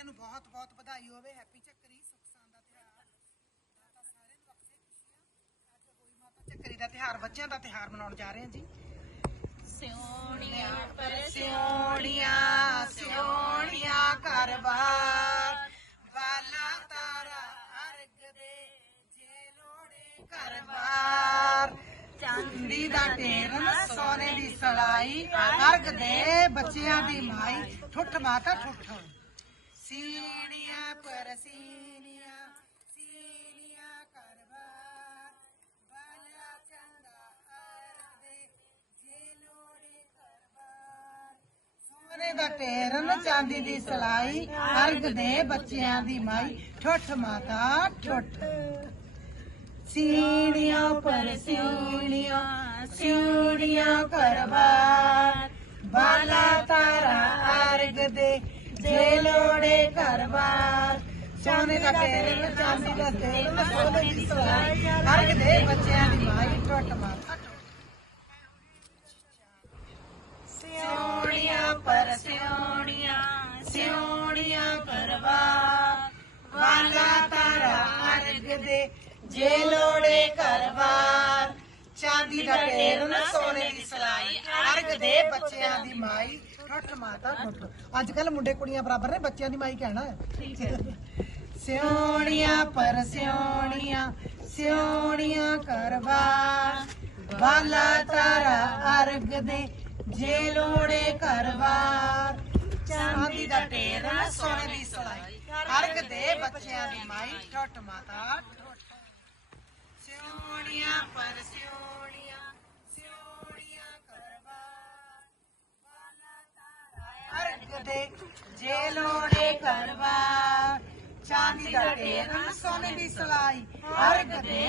ਸਾਰਿਆਂ ਨੂੰ ਬਹੁਤ ਬਹੁਤ ਵਧਾਈ ਹੋਵੇ ਹੈਪੀ ਚੱਕਰੀ ਸੁੱਖ ਸਾਂਦ ਦਾ ਤਿਉਹਾਰ। ਦਾਤਾ ਸਾਰਿਆਂ ਨੂੰ ਬਖਸ਼ੇ ਖੁਸ਼ੀਆਂ। ਅੱਜ ਹੋਈ ਮਾਤਾ ਚੱਕਰੀ ਦਾ ਤਿਉਹਾਰ ਬੱਚਿਆਂ ਦਾ ਤਿਉਹਾਰ ਮਨਾਉਣ ਜਾ ਰਹੇ ਹਾਂ ਜੀ। ਸਿਉਣੀਆਂ ਪਰ ਸਿਉਣੀਆਂ ਸਿਉਣੀਆਂ ਘਰ-ਬਾਰ ਬਾਲਾ ਤਾਰਾ ਅਰਗ ਦੇ ਜੇ ਲੋੜੇ ਘਰ-ਬਾਰ ਚਾਂਦੀ ਦਾ ਢੇਰਨ ਸੋਨੇ ਦੀ ਸਲਾਈ ਅਰਗ ਦੇ ਬੱਚਿਆਂ ਦੀ ਮਾਈ। ਠੁੱਠ ਮਾਤਾ ਠੁੱਠ। ਸੀੜੀਆਂ ਪਰ ਸੀਨੀਆਂ ਸੀਨੀਆਂ ਘਰ-ਬਾਰ ਬਾਲਾ ਚੰਦਾ ਅਰਗ ਜੇ ਲੋੜੇ ਘਰ-ਬਾਰ ਸੋਨੇ ਦਾ ਢੇਰਨ, ਚਾਂਦੀ ਦੀ ਸਲਾਈ, ਅਰਗ ਦੇ ਬੱਚਿਆਂ ਦੀ ਮਾਈ। ਠੁੱਠ ਮਾਤਾ, ਠੁੱਠ। ਸੀੜੀਆਂ ਪਰ ਸੀੜੀਆਂ ਸੀੜੀਆਂ ਕਰਵਾਰ ਬਾਲਾ ਤਾਰਾ ਅਰਗ ਦੇ ਜੇ ਲੋੜੇ ਕਰਵਾਰ ਸੋਨੇ ਦਾ ਢੇਰਨ ਚਾਂਦੀ ਦਾ ਢੇਰਨ ਸੋਨੇ ਦੀ ਸਲਾਈ ਅਰਗ ਦੇ ਬੱਚਿਆਂ ਦੀ ਮਾਈ ਠੁੱਠ ਮਾਤਾ ਸਿਉਣੀਆਂ ਪਰ ਸਿਉਣੀਆਂ ਸਿਉਣੀਆਂ ਕਰਵਾ ਵਾਲਾ ਤਾਰਾ ਅਰਗ ਦੇ ਜੇ ਲੋੜੇ ਕਰਵਾਰ ਚਾਂਦੀ ਦਾ ਢੇਰਨ ਸੋਨੇ ਦੀ ਸਲਾਈ ਅਰਗ ਦੇ ਬੱਚਿਆਂ ਦੀ ਮਾਈ ਠੱਠ ਮਾਤਾ ਠੱਠ। ਅੱਜ ਕੱਲ ਮੁੰਡੇ ਕੁੜੀਆਂ ਬਰਾਬਰ ਨੇ ਬੱਚਿਆਂ ਦੀ ਮਾਈ ਕਹਿਣਾ ਹੈ। ਸਿਉਣੀਆਂ ਪਰ ਸਿਉਣੀਆਂ ਸਿਉਣੀਆਂ ਕਰਵਾ। ਵਾਲਾ ਤਾਰਾ ਅਰਗ ਦੇ ਜੇ ਲੋੜੇ ਕਰਵਾਰ ਚਾਂਦੀ ਦਾ ਢੇਰ ਸੋਨੇ ਦੀ ਸਲਾਈ। ਅਰਗ ਦੇ ਬੱਚਿਆਂ ਦੀ ਮਾਈ ਠੱਠ ਮਾਤਾ। ਤਾਰਾ ਜੇ ਲੋੜੇ ਕਰਵਾ ਚਾਂਦੀ ਦਾ ਢੇਰ ਸੋਨੇ ਦੀ ਸਲਾਈ ਹਰ ਦੇ